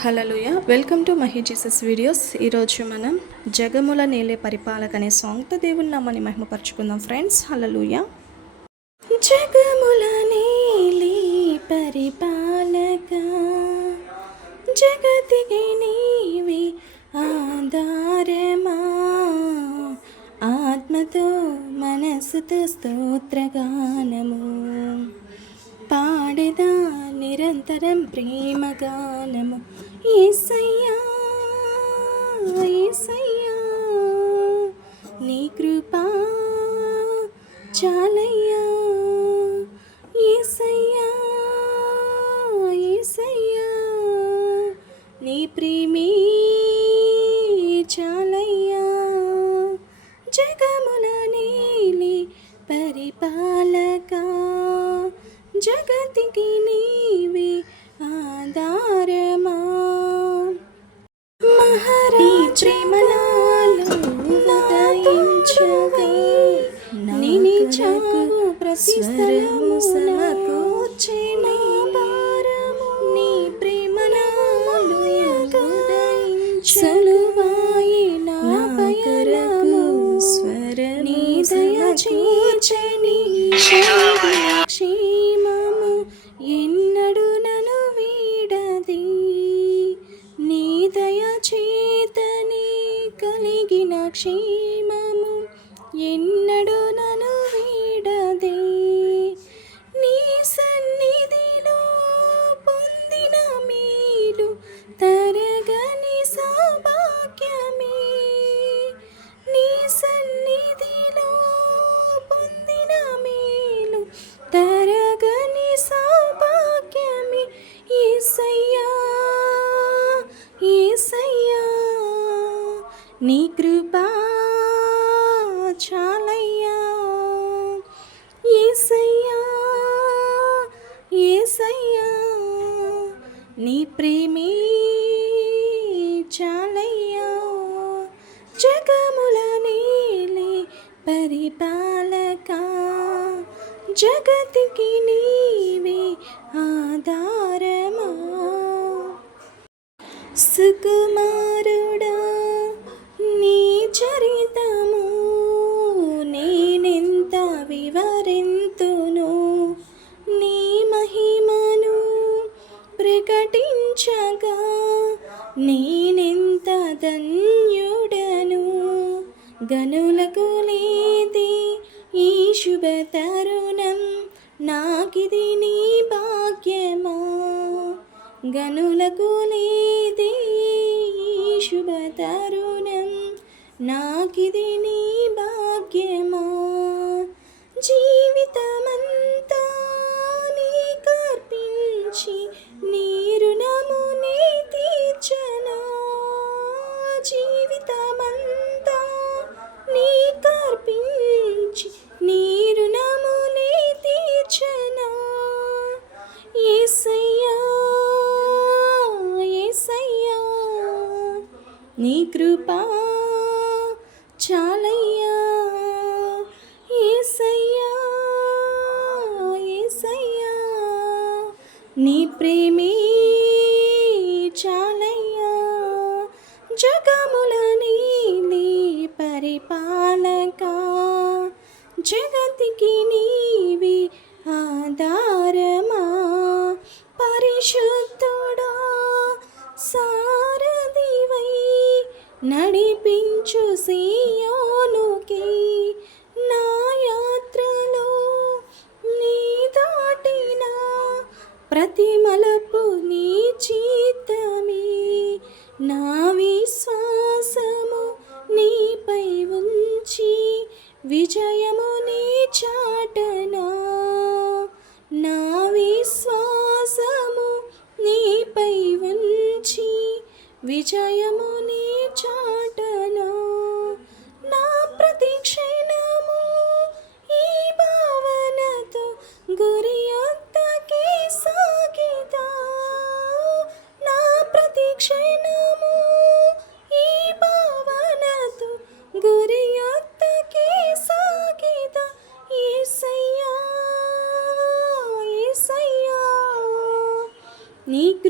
Hallelujah welcome to Mahi Jesus videos. ఈరోజు మనం జగముల నేలే పరిపాలక అనే సాంగ్తో దేవుని నామని మహిమపరచుకుందాం ఫ్రెండ్స్ హలలుయ జగముల నేలే పరిపాలక జగతికి నీవి ఆధారమా? ఆత్మతో మనసుతో స్తోత్రగానము. పాడేదా నిరంతరం ప్రేమగానము ఏసయ్యా ఏసయ్యా నీ కృపా చాలయ్యా. ఏసయ్యా ఏసయ్యా నీ ప్రేమే చాలయ్యా. జగముల నీలి పరిపాలకా జగతికి నీవే ఆధారమా? మహరీ ప్రేమనాలు ఉదయించగై నీ చావు ప్రతి క్షేమము ఎన్నడు నను వీడదే. నీ సన్నిధిలో పొందిన మేలు తరగని సౌభాగ్యమే. నీ సన్నిధిలో పొందిన మేలు తరగని సౌభాగ్యమే. ఏసయ్యా ఏసయ్యా నీ నీ ప్రేమే చాలయ్యా. జగముల నీలి పరిపాలక జగతికి నీవే ఆధారమా. సుకు నేనెంత ధన్యుడను? గనులకు లేది ఈ శుభ తరుణం నాకిది నీ భాగ్యమా? గనులకు లేది ఈ శుభ తరుణం నాకిది నీ భాగ్యమా కృపా చాలయ్యా. ఏసయ్యా ఏసయ్యా నీ ప్రేమే చాలయ్యా. జగముల నీలి పరిపాలక జగతికి నీవి ఆదా విజయము నీ చాటనా నా ప్రతిక్షణము ఈ భావనతో గురి యొద్దకే సాగితా. నా ప్రతిక్షణము ఈ భావనతో గురి యొద్దకే సాగితా. ఏసయ్యా ఏసయ్యా నీకు